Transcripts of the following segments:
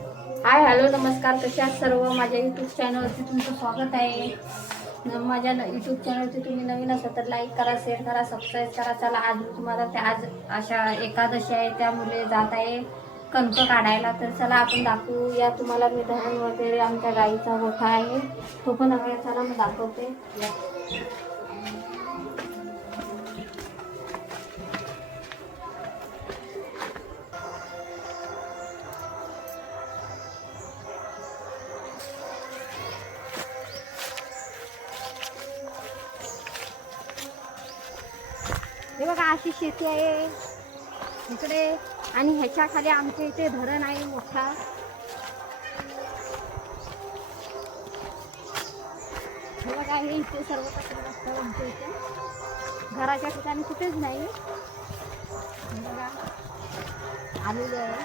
Hi hello नमस्कार. कसे आहात सर्व? माझ्या यूट्यूब चॅनलवरती तुमचं स्वागत आहे. न- माझ्या यूट्यूब चॅनलवरती तुम्ही नवीन असाल तर लाईक करा शेअर करा सबस्क्राईब करा. चला आज मी तुम्हाला त्या आज अशा एकादशी आहे त्यामुळे जात आहे. कणक काढायला. तर चला आपण दाखवू या तुम्हाला मी धरण वगैरे आमच्या गाईचा गोठा आहे. तो पण आहे चला मी दाखवते. हे बघा अशी शेती आहे. इकडे आणि ह्याच्या खाली आमच्या इथे धरण आहे मोठा. हे बघा हे इथे सर्व कचरा असतं आमच्या इथे. घराच्या ठिकाणी कुठेच नाही. बघा आलेलं आहे.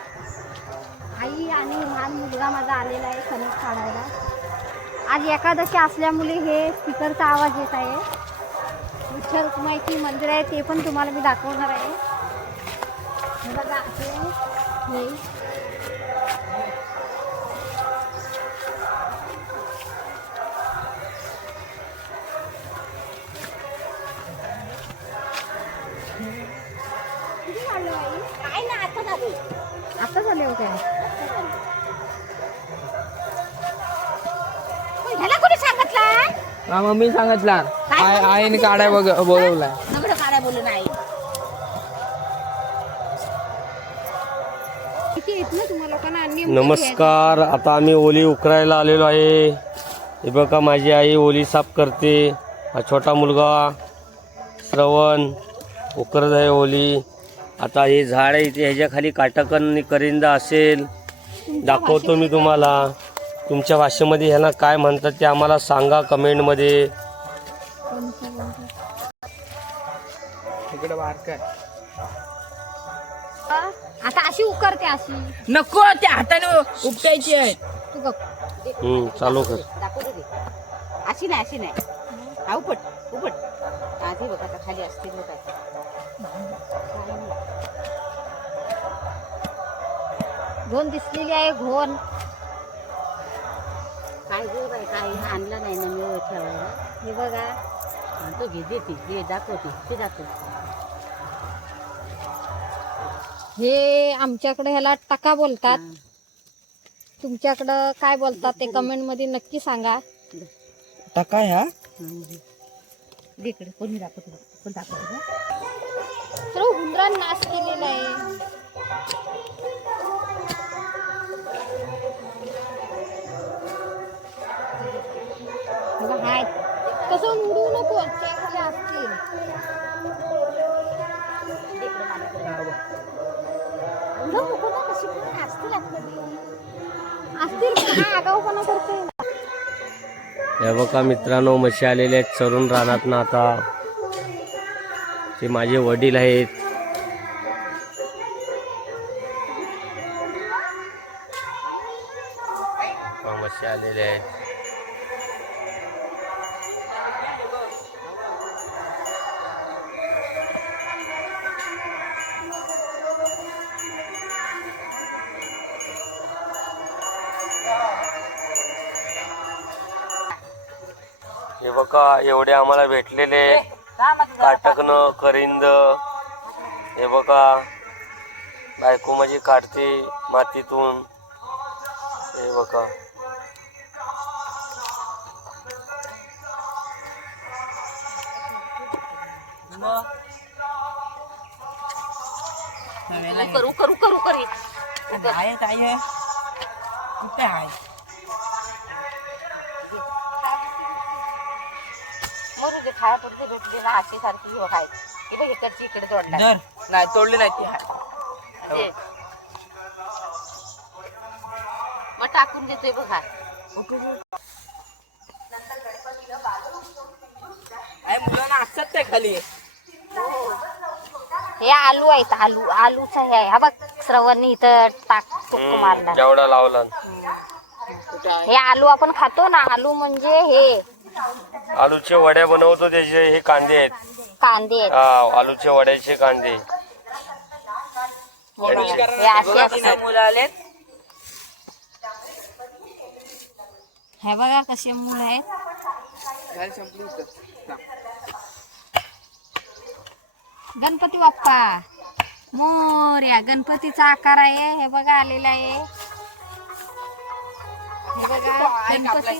आई आणि लहान मुलगा माझा आलेला आहे कणक काढायला. आज एकादशी असल्यामुळे हे स्पीकरचा आवाज येत आहे. विठ्ठल रुक्माईची मंदिर आहे ते पण तुम्हाला मी दाखवणार आहे. हे बघा असे हे. आता झाले. आता झाले हो काय? ह्याला कोणी सांगितलं? मम्मी सांगितला. आय आईने काढाय बघ बोलवलाय. नमस्कार आता आम्ही ओली उकरायला आलेलो आहे. हे बघा माझी आई ओली साफ करते. हा छोटा मुलगा श्रवण उकरत आहे ओली. आता हे झाड आहे इथे ह्याच्या खाली काटकन करिंदा असेल. दाखवतो मी तुम्हाला. तुमच्या भाषेमध्ये ह्याला काय म्हणतात ते आम्हाला सांगा कमेंटमध्ये. इकडे बाहेर काय? आता अशी उकरते अशी. नको त्या हाताने उपटायची आहे तू गप हम्म, चालू कर. दाखवू दे अशी नाही अशी नाही. हा उपट उपट. आधी बघ आता खाली असतील काय. घोण दिसलेली आहे घोण. काय गो बाई काय आणला नाही ना मी ठेवायला हे बघा. हा, तो घे देते हे दाखवते ते दाखव. हे आमच्याकडे ह्याला टका बोलतात. हा. तुमच्याकडं काय बोलतात ते कमेंटमध्ये नक्की सांगा. टाका ह्या? हम्म. दे इकडे कोणी दाखवतो कोण दाखवतो गं? तर हुंदरा नाश केलेला आहे. कसं उडू नको असतील. हे बघा मित्रांनो मशी आलेले आहेत चरून रानात ना आता. ते माझे वडील आहेत. मशी आलेले आहेत. हे बघा एवढे आम्हाला भेटलेले. काटकनं करिंद. हे बघा बायको माझी काढते मातीतून. हे बघा. उकर उकर उकर उकर. आहे काय आहे. कुठे आहे? तुझे खाया पुरती भेटली ना अशी सारखी हो खाय बघ इकडची इकडे तोडला. दर नाही तोडली नाही ती म्हणजे मग टाकून देतोय बघा. मुलांना खाली. हे आलू आहेत आलू. आलूचा हे आहे. हा बघ श्रवणने इथं टाक टोक मारला जेवढा लावला. हे आलू आपण खातो ना. आलू म्हणजे हे. आलूचे वड्या बनवतो त्याचे हे कांदे आहेत. कांदे आहेत. हा आलूचे वड्याचे कांदे. हे बघा, असे असतात. मुलं आलेत. हे बघा कसे मूळ आहेत. गणपती बाप्पा. मोर्या गणपतीचा आकार आहे. हे बघा आलेला आहे. हे बघा गणपती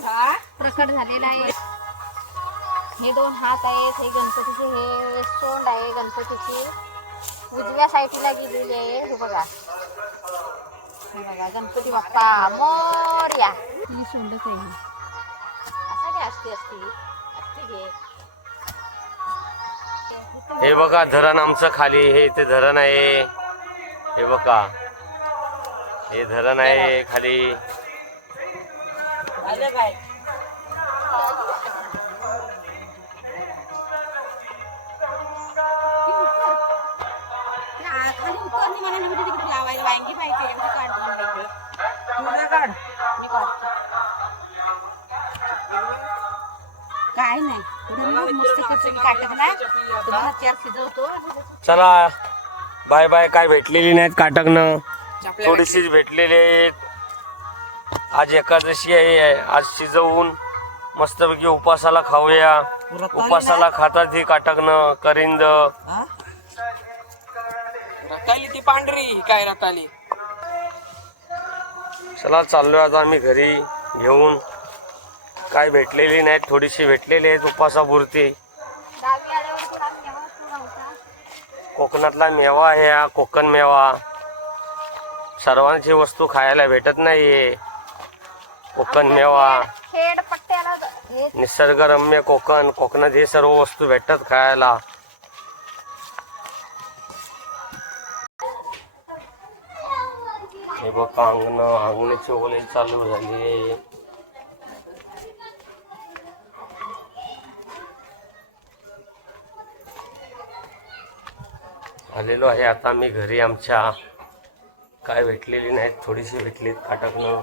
प्रकट झालेला आहे. हे दोन हात आहेत हे गणपतीचे हे सोंड आहे गणपतीची. उजव्या साईडला गेलेली आहे हे बघा. हे बघा गणपती बाप्पा मोर्या ही सोंडच आहे ही. असं काय असते असते? असते घे हे बघा धरण आमचं खाली. हे इथे धरण आहे. हे बघा. हे धरण आहे खाली. तिकडे लावायला. वांगी पाहिजे एवढी काढ. मी काढ. काय नाही. चला. Bye bye. काय भेटलेली नाहीत काटकनं. थोडीशीच भेटलेली आहेत. आज एकादशी आहे. आज शिजवून मस्तपैकी उपासाला खाऊया. उपासाला खातात ही काटकनं. करिंद. रताली ती पांढरी काय रताली? चला चाललोय आता आम्ही घरी घेऊन. काय भेटलेली नाहीत थोडीशी भेटलेली आहेत उपासापुरती. कोकणातला मेवा आहे हा कोकण मेवा. सर्वांची वस्तू खायला भेटत नाहीये. कोकण मेवा. निसर्गरम्य कोकण. कोकणात हे सर्व वस्तू भेटतात खायला. बघा अंगण अंगणाची ओले चालू झाली. आलेलो आहे आता मी घरी आमच्या. काय भेटलेली नाहीत थोडीशी भेटलीत काटकनं.